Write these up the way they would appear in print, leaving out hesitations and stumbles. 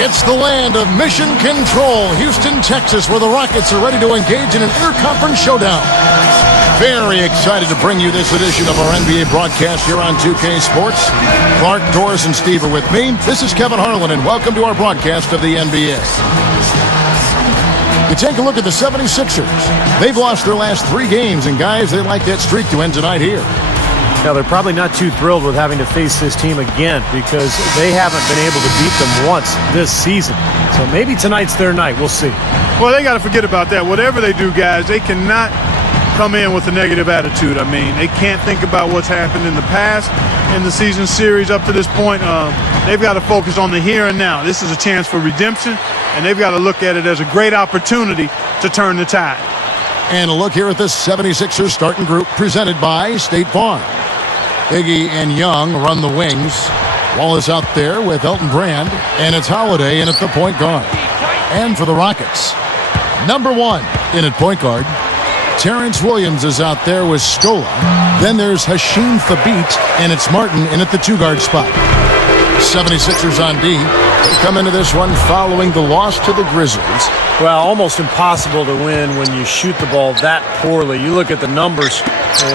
It's the land of mission control, Houston, Texas, where the Rockets are ready to engage in an interconference showdown. Very excited to bring you this edition of our NBA broadcast here on 2K Sports. Clark, Doris, and Steve are with me. This is Kevin Harlan, and welcome to our broadcast of the NBA. You take a look at the 76ers. They've lost their last 3 games, and guys, they like that streak to end tonight here. Now, they're probably not too thrilled with having to face this team again because they haven't been able to beat them once this season. So maybe tonight's their night. We'll see. Well, they got to forget about that. Whatever they do, guys, they cannot come in with a negative attitude. I mean, they can't think about what's happened in the past in the season series up to this point. They've got to focus on the here and now. This is a chance for redemption, and they've got to look at it as a great opportunity to turn the tide. And a look here at the 76ers starting group presented by State Farm. Iggy and Young run the wings. Wallace out there with Elton Brand, and it's Holiday in at the point guard. And for the Rockets, number 1 in at point guard, Terrence Williams is out there with Scola. Then there's Hasheem Thabit, and it's Martin in at the 2-guard spot. 76ers on D. They come into this one following the loss to the Grizzlies. Well, almost impossible to win when you shoot the ball that poorly. You look at the numbers,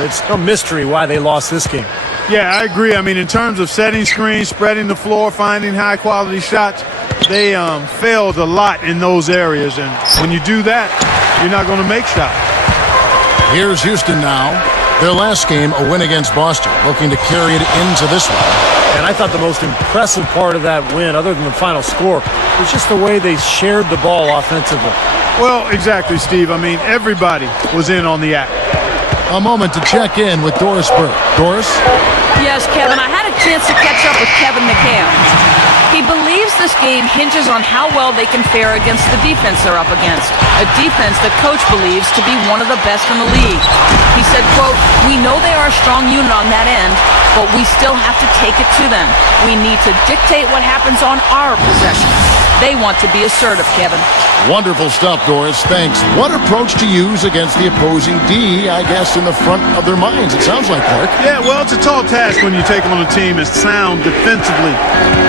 it's no mystery why they lost this game. Yeah, I agree. I mean, in terms of setting screens, spreading the floor, finding high-quality shots, they failed a lot in those areas. And when you do that, you're not going to make shots. Here's Houston now. Their last game, a win against Boston, looking to carry it into this one. And I thought the most impressive part of that win, other than the final score, was just the way they shared the ball offensively. Well, exactly, Steve. I mean, everybody was in on the act. A moment to check in with Doris Burke. Doris? Yes, Kevin, I had a chance to catch up with Kevin McHale. He believes this game hinges on how well they can fare against the defense they're up against, a defense that coach believes to be one of the best in the league. He said, quote, "We know they are a strong unit on that end, but we still have to take it to them. We need to dictate what happens on our possessions. They want to be assertive, Kevin." Wonderful stuff, Doris. Thanks. What approach to use against the opposing D, I guess, in the front of their minds, it sounds like, Clark. Yeah, well, it's a tall task when you take on a team as sound defensively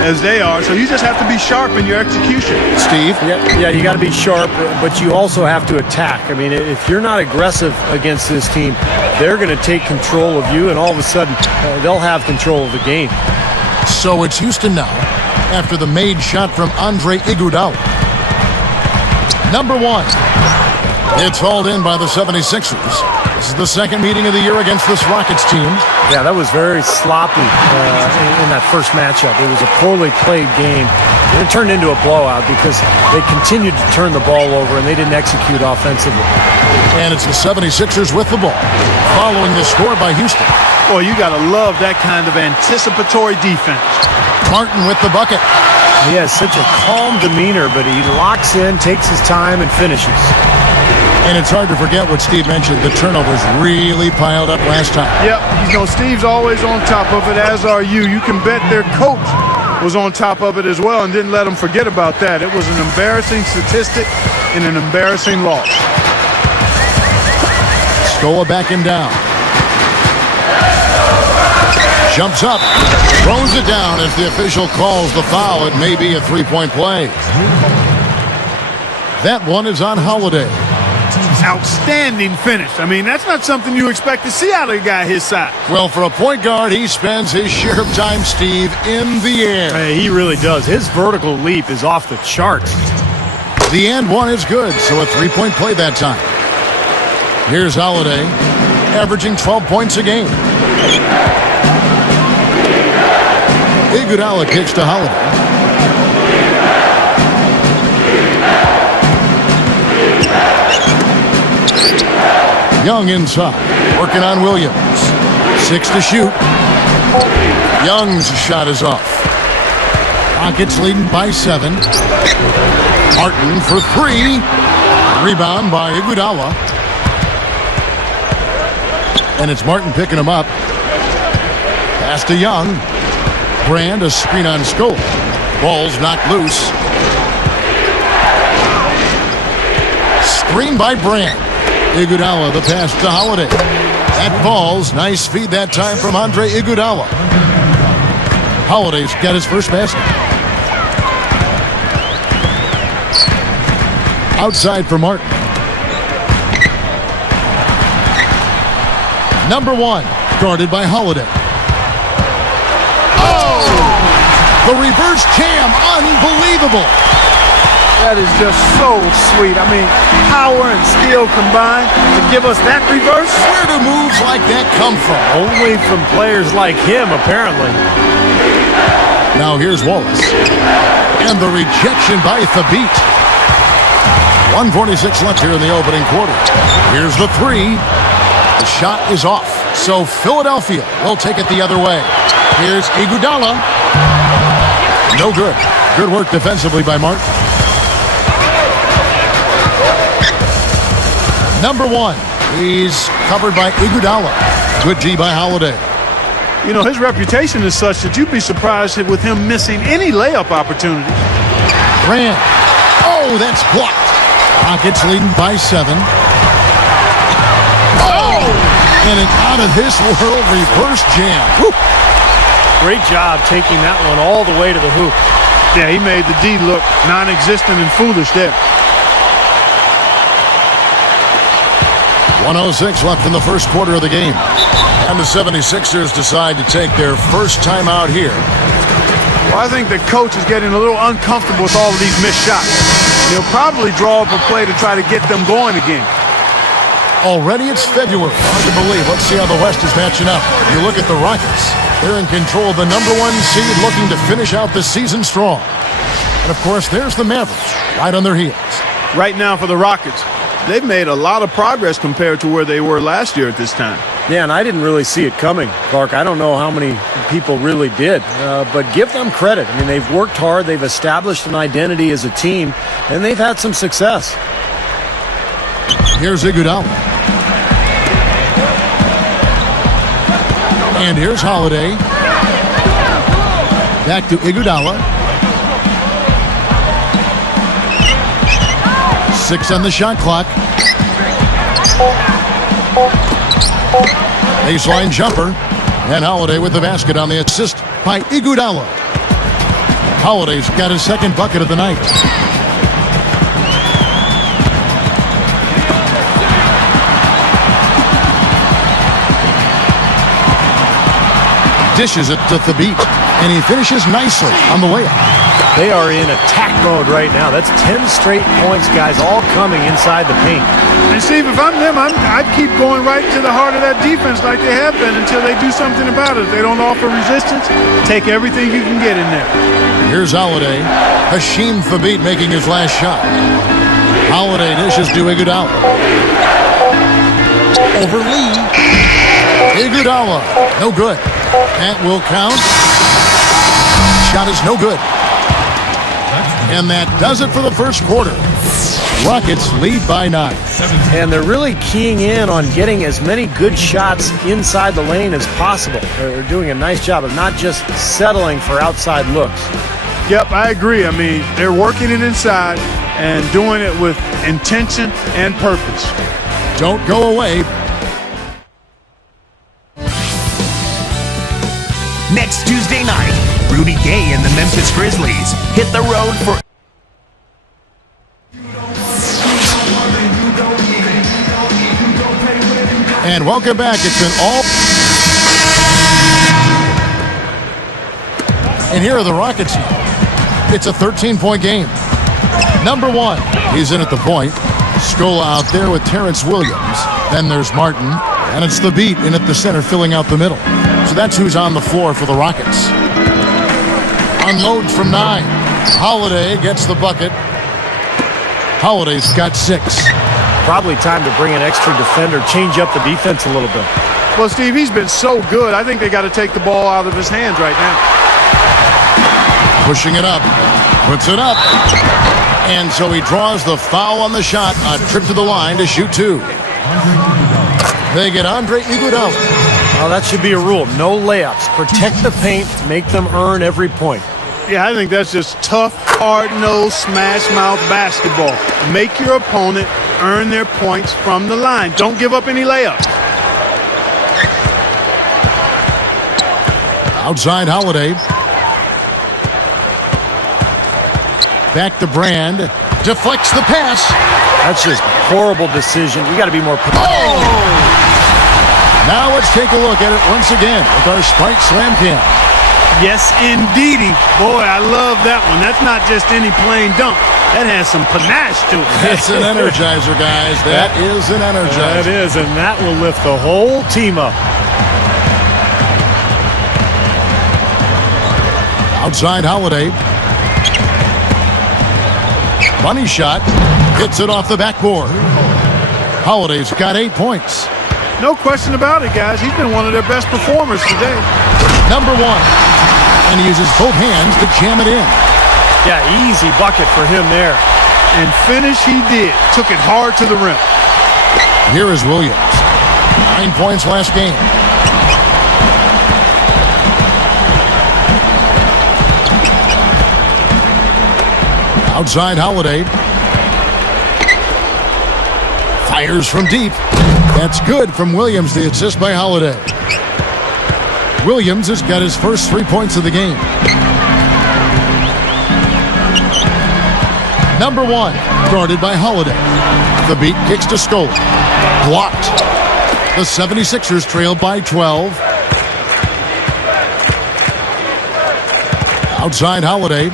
as they are, so you just have to be sharp in your execution. Steve? Yeah, you got to be sharp, but you also have to attack. I mean, if you're not aggressive against this team, they're going to take control of you, and all of a sudden, they'll have control of the game. So it's Houston now, after the made shot from Andre Iguodala. Number 1. It's hauled in by the 76ers. This is the second meeting of the year against this Rockets team. Yeah, that was very sloppy in that first matchup. It was a poorly played game. It turned into a blowout because they continued to turn the ball over and they didn't execute offensively. And it's the 76ers with the ball, following the score by Houston. Boy, you got to love that kind of anticipatory defense. Martin with the bucket. He has such a calm demeanor, but he locks in, takes his time, and finishes. And it's hard to forget what Steve mentioned. The turnovers really piled up last time. Yep, you know, Steve's always on top of it, as are you. You can bet their coach was on top of it as well and didn't let them forget about that. It was an embarrassing statistic and an embarrassing loss. Scola backing down. Jumps up, throws it down as the official calls the foul. It may be a 3-point play. That one is on Holiday. Outstanding finish. I mean, that's not something you expect to see out of a guy his size. Well, for a point guard, he spends his share of time, Steve, in the air. Hey, he really does. His vertical leap is off the charts. The and one is good, so a 3-point play that time. Here's Holiday, averaging 12 points a game. Iguodala kicks to Holiday. Young inside, working on Williams. 6 to shoot. Young's shot is off. Rockets leading by 7. Martin for 3. Rebound by Iguodala. And it's Martin picking him up. Pass to Young. Brand, a screen on Scola. Ball's knocked loose. Screen by Brand. Iguodala, the pass to Holiday. That falls. Nice feed that time from Andre Iguodala. Holiday's got his first basket. Outside for Martin. Number 1, guarded by Holiday. Oh! The reverse jam, unbelievable. That is just so sweet. I mean, power and skill combined to give us that reverse. Where do moves like that come from? Only from players like him, apparently. Now here's Wallace. And the rejection by Thabit. 1:46 left here in the opening quarter. Here's the 3. The shot is off. So Philadelphia will take it the other way. Here's Iguodala. No good. Good work defensively by Martin. Number 1. He's covered by Iguodala. Good D by Holiday. You know, his reputation is such that you'd be surprised with him missing any layup opportunity. Grant. Oh, that's blocked. Rockets leading by 7. Oh! And an out of this world reverse jam. Woo. Great job taking that one all the way to the hoop. Yeah, he made the D look non-existent and foolish there. 1:06 left in the first quarter of the game. And the 76ers decide to take their first time out here. Well, I think the coach is getting a little uncomfortable with all of these missed shots. He'll probably draw up a play to try to get them going again. Already it's February. Hard to believe. Let's see how the West is matching up. You look at the Rockets. They're in control of the number 1 seed, looking to finish out the season strong. And, of course, there's the Mavericks right on their heels. Right now for the Rockets, they've made a lot of progress compared to where they were last year at this time. Yeah, and I didn't really see it coming, Clark. I don't know how many people really did, but give them credit. I mean, they've worked hard, they've established an identity as a team, and they've had some success. Here's Iguodala. And here's Holiday. Back to Iguodala. 6 on the shot clock. Baseline jumper. And Holiday with the basket on the assist by Iguodala. Holiday's got his second bucket of the night. Dishes it to Thabit, and he finishes nicely on the layup. They are in attack mode right now. That's 10 straight points, guys, all coming inside the paint. And Steve, if I'm them, I'd keep going right to the heart of that defense like they have been until they do something about it. If they don't offer resistance, take everything you can get in there. Here's Holiday. Hasheem Thabit making his last shot. Holiday dishes to Iguodala. Over Lee. Iguodala. No good. That will count. Shot is no good. And that does it for the first quarter. Rockets lead by 9. And they're really keying in on getting as many good shots inside the lane as possible. They're doing a nice job of not just settling for outside looks. Yep, I agree. I mean, they're working it inside and doing it with intention and purpose. Don't go away. Next Tuesday night, Rudy Gay and the Memphis Grizzlies hit the road for... And welcome back. It's been all... And here are the Rockets now. It's a 13-point game. Number 1, he's in at the point. Scola out there with Terrence Williams. Then there's Martin. And it's Thabit in at the center filling out the middle. So that's who's on the floor for the Rockets. Unloads from 9. Holiday gets the bucket. Holiday's got 6. Probably time to bring an extra defender, change up the defense a little bit. Well, Steve, he's been so good. I think they got to take the ball out of his hands right now. Pushing it up. Puts it up. And so he draws the foul on the shot. A trip to the line to shoot 2. They get Andre Iguodala. Well, that should be a rule. No layups. Protect the paint. Make them earn every point. Yeah, I think that's just tough, hard-nosed, smash-mouth basketball. Make your opponent earn their points from the line. Don't give up any layups. Outside Holiday. Back to Brand. Deflects the pass. That's just horrible decision. You got to be more. Now let's take a look at it once again with our Sprite Slam Cam. Yes, indeedy. Boy, I love that one. That's not just any plain dunk. That has some panache to it. That's an energizer, guys. That is an energizer. That is, and that will lift the whole team up. Outside Holiday. Bunny shot. Hits it off the backboard. Holiday's got 8 points. No question about it, guys. He's been one of their best performers today. Number 1. And he uses both hands to jam it in. Yeah, easy bucket for him there. And finish he did. Took it hard to the rim. Here is Williams. 9 points last game. Outside Holiday. Fires from deep. That's good from Williams, the assist by Holiday. Williams has got his first 3 points of the game. Number 1, guarded by Holiday. The beat kicks to Scola. Blocked. The 76ers trail by 12. Outside Holiday.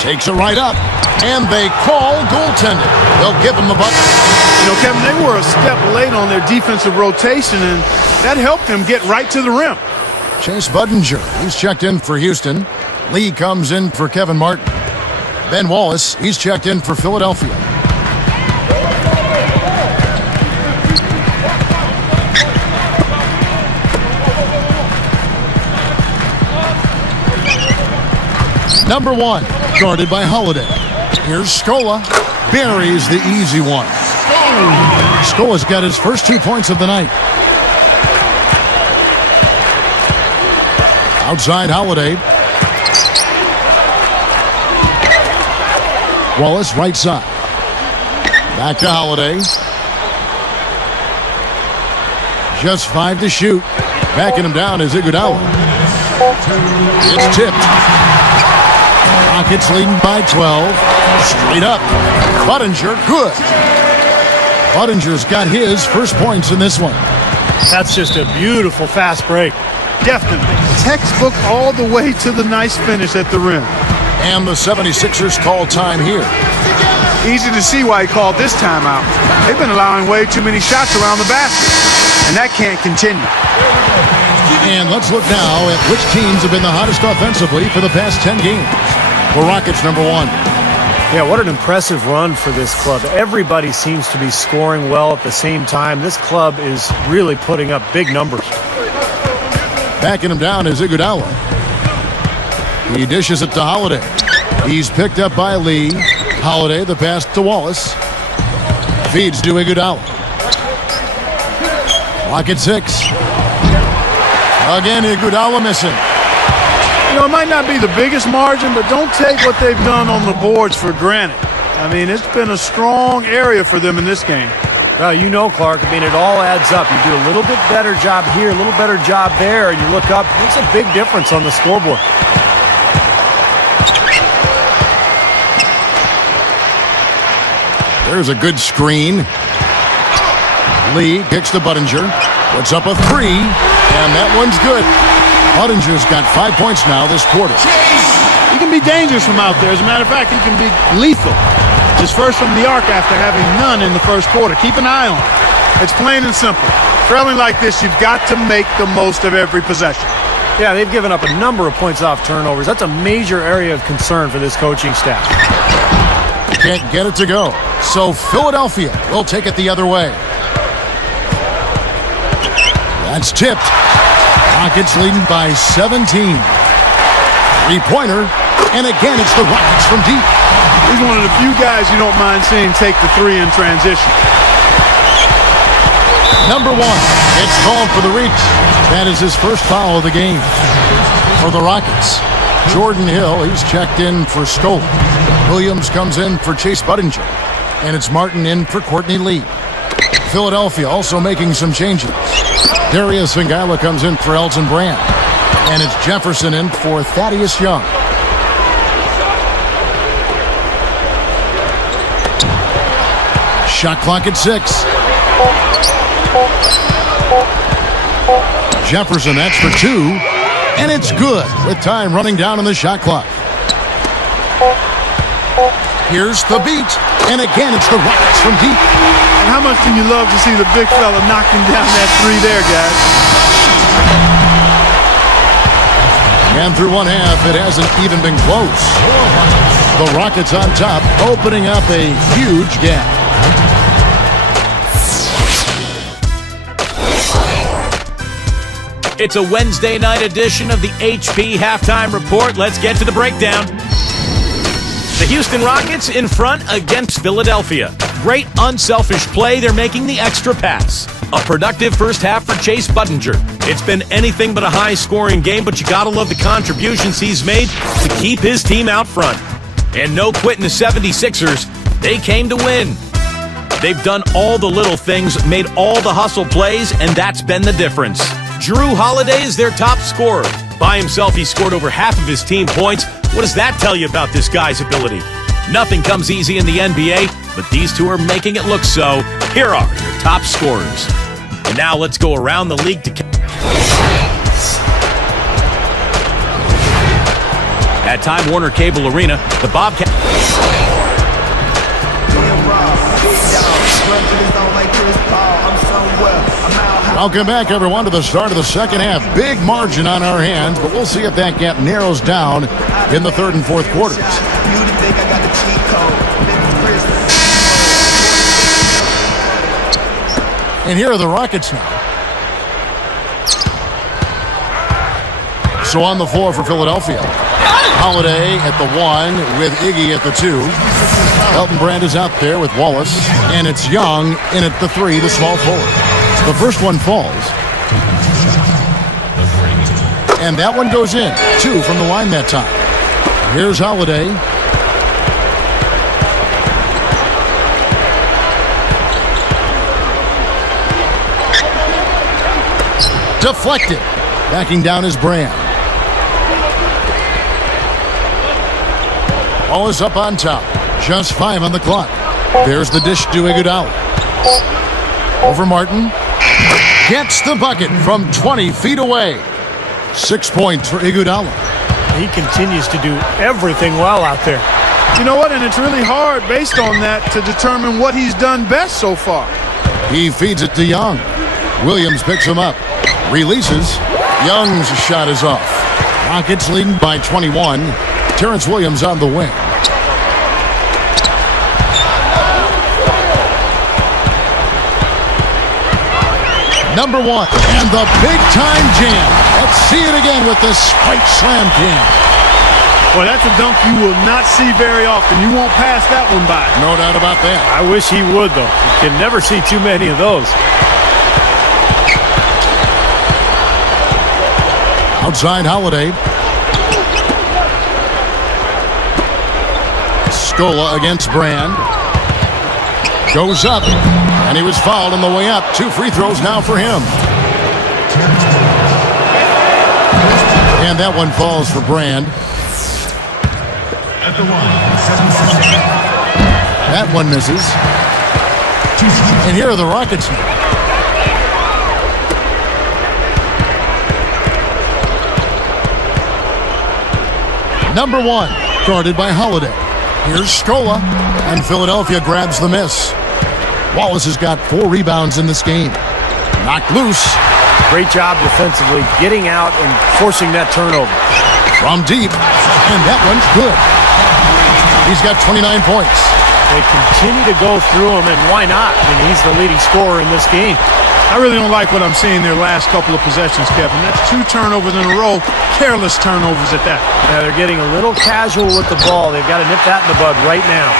Takes it right up. And they call goaltending. They'll give him the bucket. You know, Kevin, they were a step late on their defensive rotation, and that helped them get right to the rim. Chase Budinger, he's checked in for Houston. Lee comes in for Kevin Martin. Ben Wallace, he's checked in for Philadelphia. Number 1, guarded by Holiday. Here's Scola. Buries the easy one. Scola's got his first 2 points of the night. Outside Holiday. Wallace right side. Back to Holiday. Just 5 to shoot. Backing him down is Iguodala. It's tipped. Rockets leading by 12. Straight up. Budinger, good. Budinger's got his first points in this one. That's just a beautiful fast break. Definitely. Textbook all the way to the nice finish at the rim. And the 76ers call time here. Easy to see why he called this timeout. They've been allowing way too many shots around the basket, and that can't continue. And let's look now at which teams have been the hottest offensively for the past 10 games. For Rockets, number 1. Yeah, what an impressive run for this club. Everybody seems to be scoring well at the same time. This club is really putting up big numbers. Backing him down is Iguodala. He dishes it to Holiday. He's picked up by Lee. Holiday, the pass to Wallace. Feeds to Iguodala. Rocket 6. Again, Iguodala missing. You know, it might not be the biggest margin, but don't take what they've done on the boards for granted. I mean, it's been a strong area for them in this game. Well, you know, Clark, I mean, it all adds up. You do a little bit better job here, a little better job there, and you look up, it makes a big difference on the scoreboard. There's a good screen. Lee kicks to Budinger. Puts up a 3, and that one's good. Budinger's got 5 points now this quarter. He can be dangerous from out there. As a matter of fact, he can be lethal. His first from the arc after having none in the first quarter. Keep an eye on it. It's plain and simple. Trailing like this, you've got to make the most of every possession. Yeah, they've given up a number of points off turnovers. That's a major area of concern for this coaching staff. Can't get it to go. So Philadelphia will take it the other way. That's tipped. Rockets leading by 17. Three-pointer. And again, it's the Rockets from deep. He's one of the few guys you don't mind seeing take the 3 in transition. Number 1. It's called for the reach. That is his first foul of the game. For the Rockets, Jordan Hill, he's checked in for Scola. Williams comes in for Chase Budinger. And it's Martin in for Courtney Lee. Philadelphia also making some changes. Darius Vingala comes in for Elton Brand. And it's Jefferson in for Thaddeus Young. Shot clock at 6. Jefferson, that's for 2. And it's good with time running down on the shot clock. Here's the beat. And again, it's the Rockets from deep. And how much do you love to see the big fella knocking down that three there, guys? And through one half, it hasn't even been close. The Rockets on top, opening up a huge gap. It's a Wednesday night edition of the HP Halftime Report. Let's get to the breakdown. The Houston Rockets in front against Philadelphia. Great unselfish play. They're making the extra pass. A productive first half for Chase Budinger. It's been anything but a high-scoring game, but you gotta love the contributions he's made to keep his team out front. And no quitting the 76ers. They came to win. They've done all the little things, made all the hustle plays, and that's been the difference. Drew Holiday is their top scorer. By himself, he scored over half of his team points. What does that tell you about this guy's ability? Nothing comes easy in the NBA, but these two are making it look so. Here are your top scorers. And now let's go around the league to... At Time Warner Cable Arena, the Bobcats... Welcome back, everyone, to the start of the second half. Big margin on our hands, but we'll see if that gap narrows down in the third and fourth quarters. And here are the Rockets now. So on the floor for Philadelphia. Holiday at the 1 with Iggy at the 2. Elton Brand is out there with Wallace. And it's Young in at the 3, the small forward. The first one falls. And that one goes in. 2 from the line that time. Here's Holiday. Deflected. Backing down is Brand. Ball is up on top. Just 5 on the clock. There's the dish to Iguodala. Over Martin. Gets the bucket from 20 feet away. 6 points for Iguodala. He continues to do everything well out there. You know what? And it's really hard based on that to determine what he's done best so far. He feeds it to Young. Williams picks him up. Releases. Young's shot is off. Rockets leading by 21. Terrence Williams on the wing. Number 1, and the big-time jam. Let's see it again with this spike slam jam. Well, that's a dunk you will not see very often. You won't pass that one by. No doubt about that. I wish he would, though. You can never see too many of those. Outside Holiday. Scola against Brand. Goes up. And he was fouled on the way up. 2 free throws now for him. And that one falls for Brand. That one misses. And here are the Rockets now. Number 1, guarded by Holiday. Here's Scola, and Philadelphia grabs the miss. Wallace has got 4 rebounds in this game. Knocked loose. Great job defensively, getting out and forcing that turnover. From deep, and that one's good. He's got 29 points. They continue to go through him, and why not? I mean, he's the leading scorer in this game. I really don't like what I'm seeing their last couple of possessions, Kevin. That's 2 turnovers in a row. Careless turnovers at that. Yeah, they're getting a little casual with the ball. They've got to nip that in the bud right now.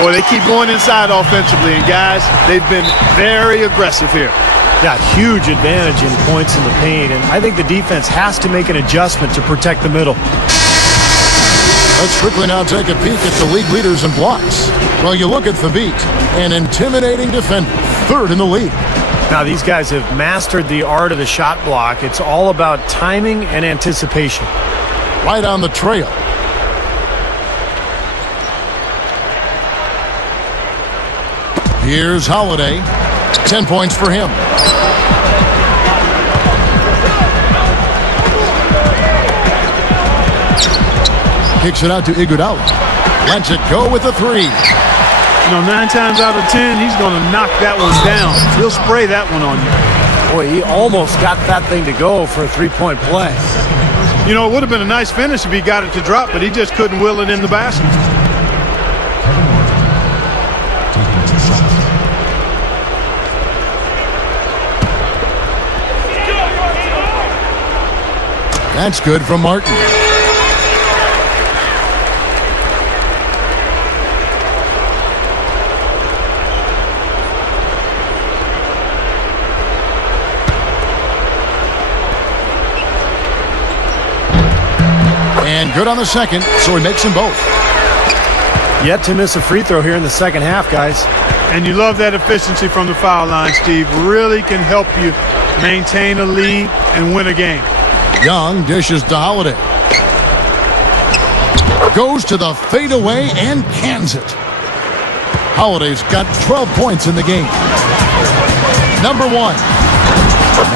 Boy, they keep going inside offensively, and guys, they've been very aggressive here. Got huge advantage in points in the paint, and I think the defense has to make an adjustment to protect the middle. Let's quickly now take a peek at the league leaders in blocks. Well, you look at Thabit, an intimidating defender, 3rd in the league. Now, these guys have mastered the art of the shot block. It's all about timing and anticipation. Right on the trail. Here's Holiday. 10 points for him. Kicks it out to Iguodala. Lets it go with a three. You know, 9 times out of 10, he's going to knock that one down. He'll spray that one on you. Boy, he almost got that thing to go for a three-point play. You know, it would have been a nice finish if he got it to drop, but he just couldn't will it in the basket. That's good from Martin. And good on the second, so he makes them both. Yet to miss a free throw here in the second half, guys. And you love that efficiency from the foul line, Steve. Really can help you maintain a lead and win a game. Young dishes to Holiday. Goes to the fadeaway and cans it. Holiday's got 12 points in the game. Number 1.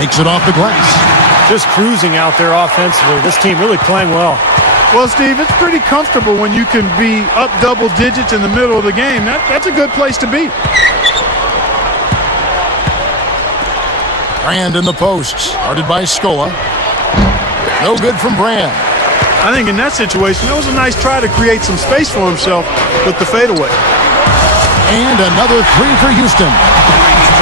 Makes it off the glass. Just cruising out there offensively. This team really playing well. Well, Steve, it's pretty comfortable when you can be up double digits in the middle of the game. That's a good place to be. Brand in the post. Started by Scola. No good from Brand. I think in that situation, that was a nice try to create some space for himself with the fadeaway. And another three for Houston.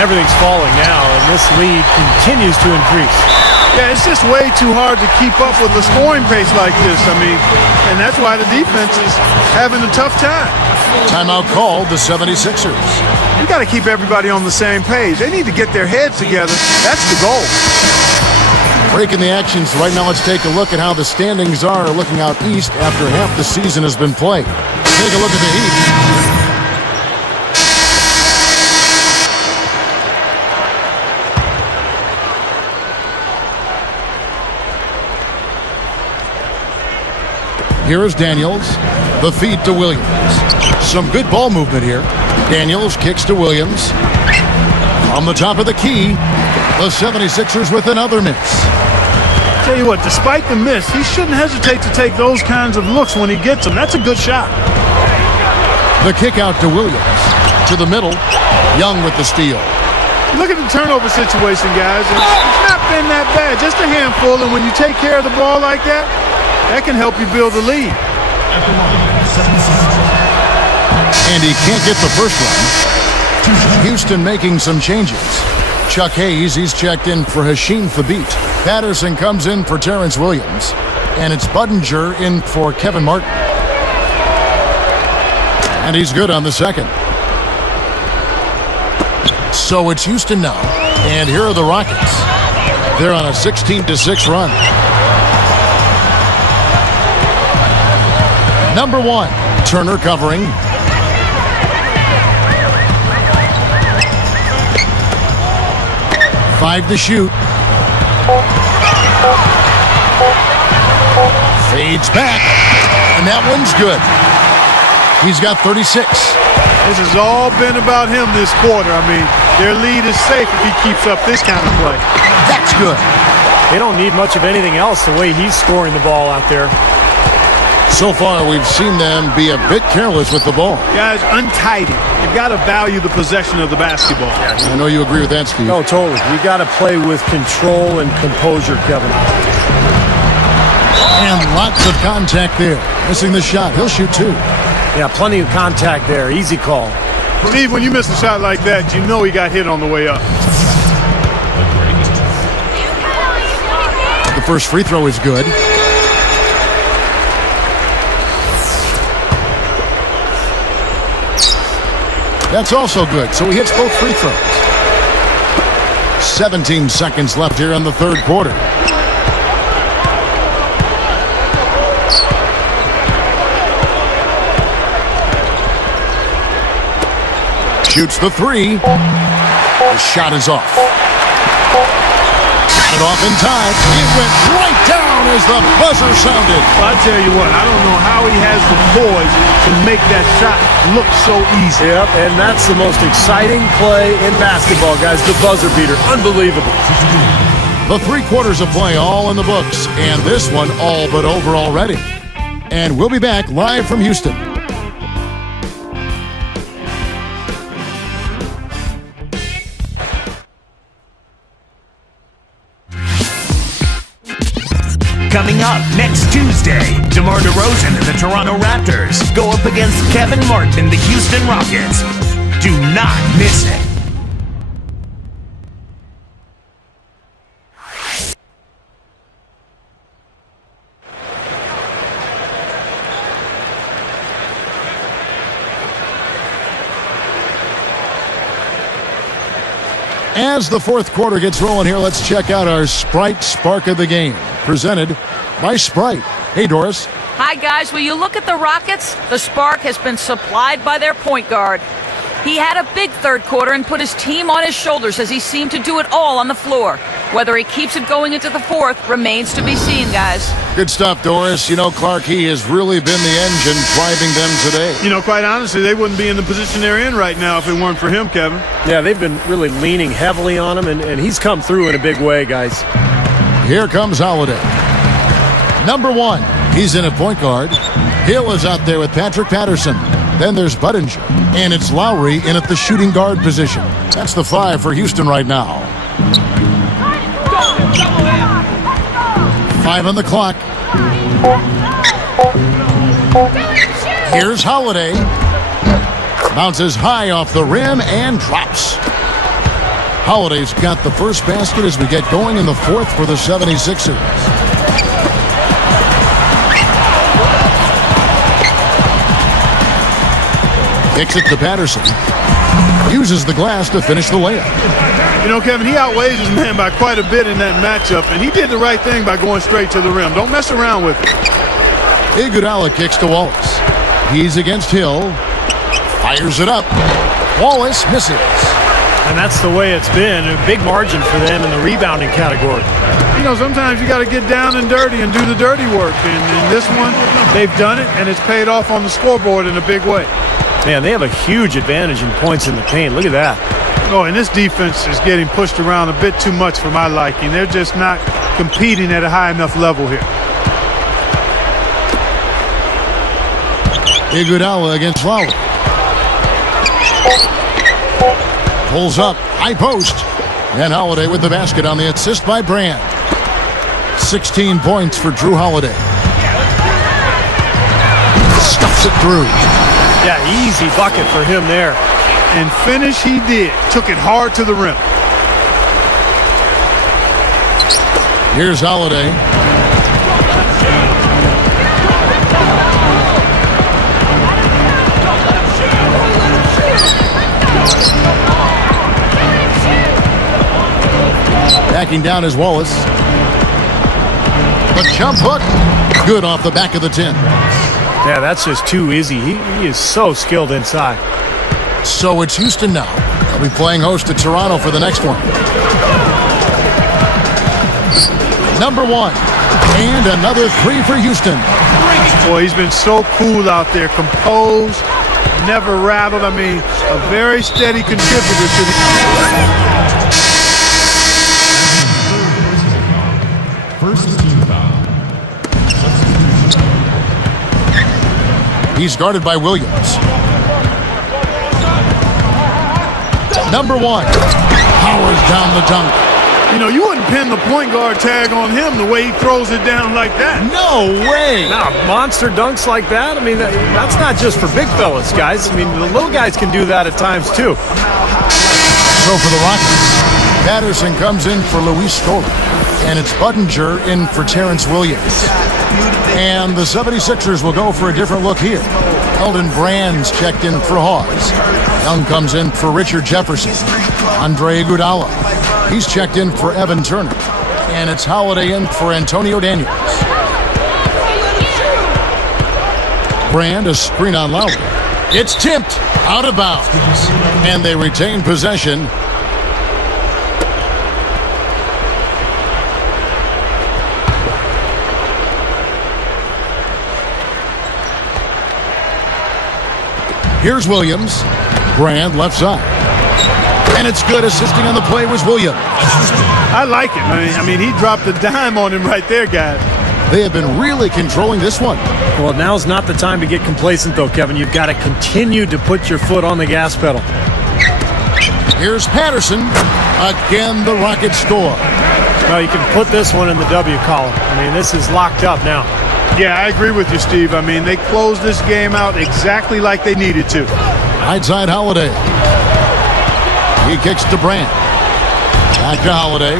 Everything's falling now, and this lead continues to increase. Yeah, it's just way too hard to keep up with a scoring pace like this. I mean, and that's why the defense is having a tough time. Timeout called the 76ers. You got to keep everybody on the same page. They need to get their heads together. That's the goal. Breaking the action, so right now let's take a look at how the standings are looking out east after half the season has been played. Take a look at the Heat. Here is Daniels. The feed to Williams. Some good ball movement here. Daniels kicks to Williams. On the top of the key, the 76ers with another miss. Tell you what, despite the miss, he shouldn't hesitate to take those kinds of looks when he gets them. That's a good shot. The kick out to Williams. To the middle. Young with the steal. Look at the turnover situation, guys. It's not been that bad. Just a handful, and when you take care of the ball like that, that can help you build a lead. And he can't get the first one. Houston making some changes. Chuck Hayes, he's checked in for Hashim Thabit. Patterson comes in for Terrence Williams. And it's Budinger in for Kevin Martin. And he's good on the second. So it's Houston now. And here are the Rockets. They're on a 16-6 run. Number 1, Turner covering. Five to shoot. Fades back. And that one's good. He's got 36. This has all been about him this quarter. I mean, their lead is safe if he keeps up this kind of play. That's good. They don't need much of anything else the way he's scoring the ball out there. So far, we've seen them be a bit careless with the ball. Guys, untidy. You've got to value the possession of the basketball. I know you agree with that, Steve. No, totally. You got to play with control and composure, Kevin. And lots of contact there. Missing the shot. He'll shoot 2. Yeah, plenty of contact there. Easy call. Steve, when you miss a shot like that, you know he got hit on the way up. The first free throw is good. That's also good, so he hits both free throws. 17 seconds left here in the third quarter. Shoots the 3. The shot is off. Got it off in time. It went right down down as the buzzer sounded. Well, I tell you what, I don't know how he has the poise to make that shot look so easy. Yep, and that's the most exciting play in basketball, guys. The buzzer beater. Unbelievable. The 3 quarters of play all in the books, and this one all but over already. And we'll be back live from Houston. Coming up next Tuesday, DeMar DeRozan and the Toronto Raptors go up against Kevin Martin and the Houston Rockets. Do not miss it. As the 4th quarter gets rolling here, let's check out our Sprite Spark of the Game, presented by Sprite. Hey, Doris. Hi, guys. Will you look at the Rockets? The spark has been supplied by their point guard. He had a big 3rd quarter and put his team on his shoulders as he seemed to do it all on the floor. Whether he keeps it going into the 4th remains to be seen, guys. Good stuff, Doris. You know, Clark, he has really been the engine driving them today. You know, quite honestly, they wouldn't be in the position they're in right now if it weren't for him, Kevin. Yeah, they've been really leaning heavily on him, and he's come through in a big way, guys. Here comes Holiday. Number 1, he's in at point guard. Hill is out there with Patrick Patterson. Then there's Budinger, and it's Lowry in at the shooting guard position. That's the 5 for Houston right now. 5 on the clock. Here's Holiday. Bounces high off the rim and drops. Holiday's got the first basket as we get going in the 4th for the 76ers. Kicks it to Patterson. Uses the glass to finish the layup. You know, Kevin, he outweighs his man by quite a bit in that matchup, and he did the right thing by going straight to the rim. Don't mess around with it. Iguodala kicks to Wallace. He's against Hill. Fires it up. Wallace misses. And that's the way it's been. A big margin for them in the rebounding category. You know, sometimes you got to get down and dirty and do the dirty work. And in this one, they've done it, and it's paid off on the scoreboard in a big way. Man, they have a huge advantage in points in the paint. Look at that. Oh, and this defense is getting pushed around a bit too much for my liking. They're just not competing at a high enough level here. Iguodala against Lowry. Pulls up, high post. And Holiday with the basket on the assist by Brand. 16 points for Drew Holiday. Stuffs it through. Yeah, easy bucket for him there. And finish he did. Took it hard to the rim. Here's Holiday. Backing down is Wallace. The jump hook. Good off the back of the 10. Yeah, that's just too easy. He is so skilled inside. So it's Houston now. They'll be playing host to Toronto for the next one. Number 1. And another 3 for Houston. Boy, he's been so cool out there. Composed, never rattled. I mean, a very steady contributor to the... First team foul. He's guarded by Williams. Number 1. Powers down the dunk. You know, you wouldn't pin the point guard tag on him the way he throws it down like that. No way. Now, monster dunks like that, I mean, that's not just for big fellas, guys. I mean, the little guys can do that at times, too. So for the Rockets, Patterson comes in for Luis Scola. And it's Budinger in for Terrence Williams. And the 76ers will go for a different look here. Elton Brand's checked in for Hawes. Young comes in for Richard Jefferson. Andre Iguodala. He's checked in for Evan Turner. And it's Holiday in for Antonio Daniels. Brand, a screen on Lowry. It's tipped out of bounds. And they retain possession. Here's Williams. Brand left side. And it's good. Assisting on the play was Williams. I like it. I mean, he dropped a dime on him right there, guys. They have been really controlling this one. Well, now's not the time to get complacent, though, Kevin. You've got to continue to put your foot on the gas pedal. Here's Patterson. Again, the Rockets score. Well, you can put this one in the W column. I mean, this is locked up now. Yeah, I agree with you, Steve. I mean, they closed this game out exactly like they needed to. Right side, Holiday. He kicks to Brand. Back to Holiday.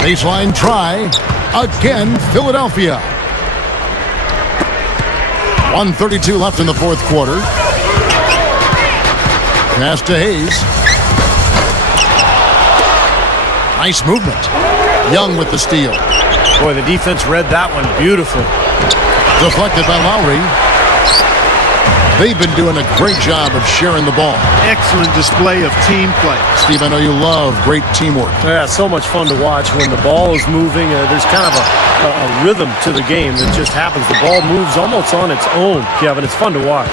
Baseline try. Again, Philadelphia. 1:32 left in the fourth quarter. Pass to Hayes. Nice movement. Young with the steal. Boy, the defense read that one beautifully. Deflected by Lowry. They've been doing a great job of sharing the ball. Excellent display of team play. Steve, I know you love great teamwork. Yeah, so much fun to watch when the ball is moving. There's kind of a rhythm to the game that just happens. The ball moves almost on its own, Kevin. It's fun to watch.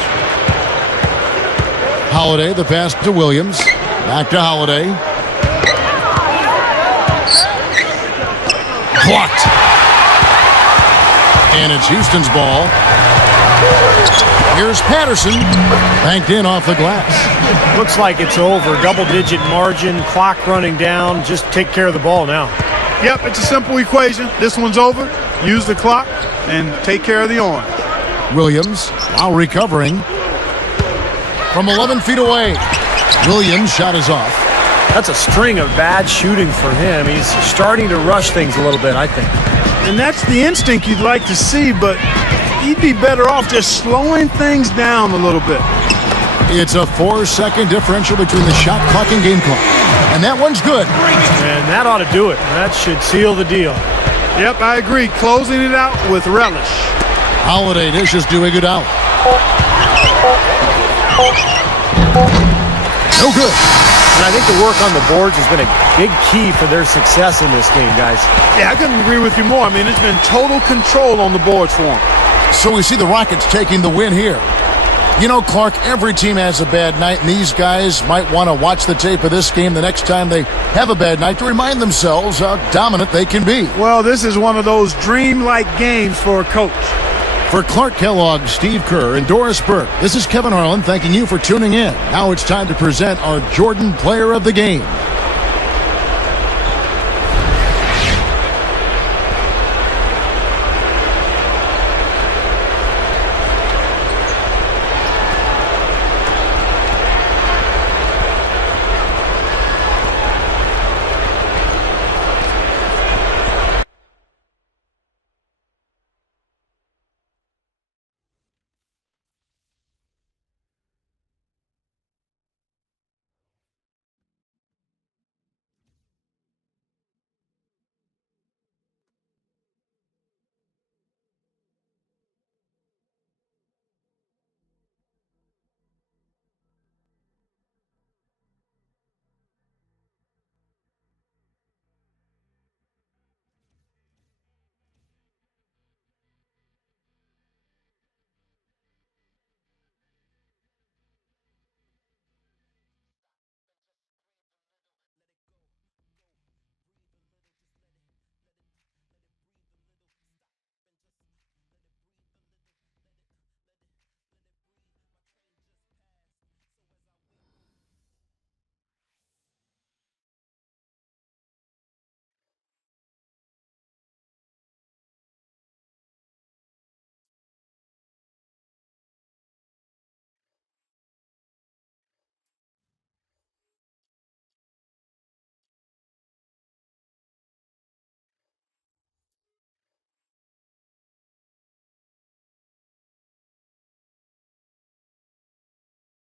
Holiday, the pass to Williams. Back to Holiday. Blocked. And it's Houston's ball. Here's Patterson. Banked in off the glass. Looks like it's over. Double-digit margin, clock running down. Just take care of the ball now. Yep, it's a simple equation. This one's over. Use the clock and take care of the orange. Williams, while recovering. From 11 feet away. Williams' shot is off. That's a string of bad shooting for him. He's starting to rush things a little bit, I think. And that's the instinct you'd like to see, but he'd be better off just slowing things down a little bit. It's a 4-second differential between the shot clock and game clock. And that one's good. And that ought to do it. That should seal the deal. Yep, I agree. Closing it out with relish. Holiday dishes to Iguodala. No good. And I think the work on the boards has been a big key for their success in this game, guys. Yeah, I couldn't agree with you more. I mean, it's been total control on the boards for them. So we see the Rockets taking the win here. You know, Clark, every team has a bad night, and these guys might want to watch the tape of this game the next time they have a bad night to remind themselves how dominant they can be. Well, this is one of those dream-like games for a coach. For Clark Kellogg, Steve Kerr, and Doris Burke, this is Kevin Harlan thanking you for tuning in. Now it's time to present our Jordan Player of the Game.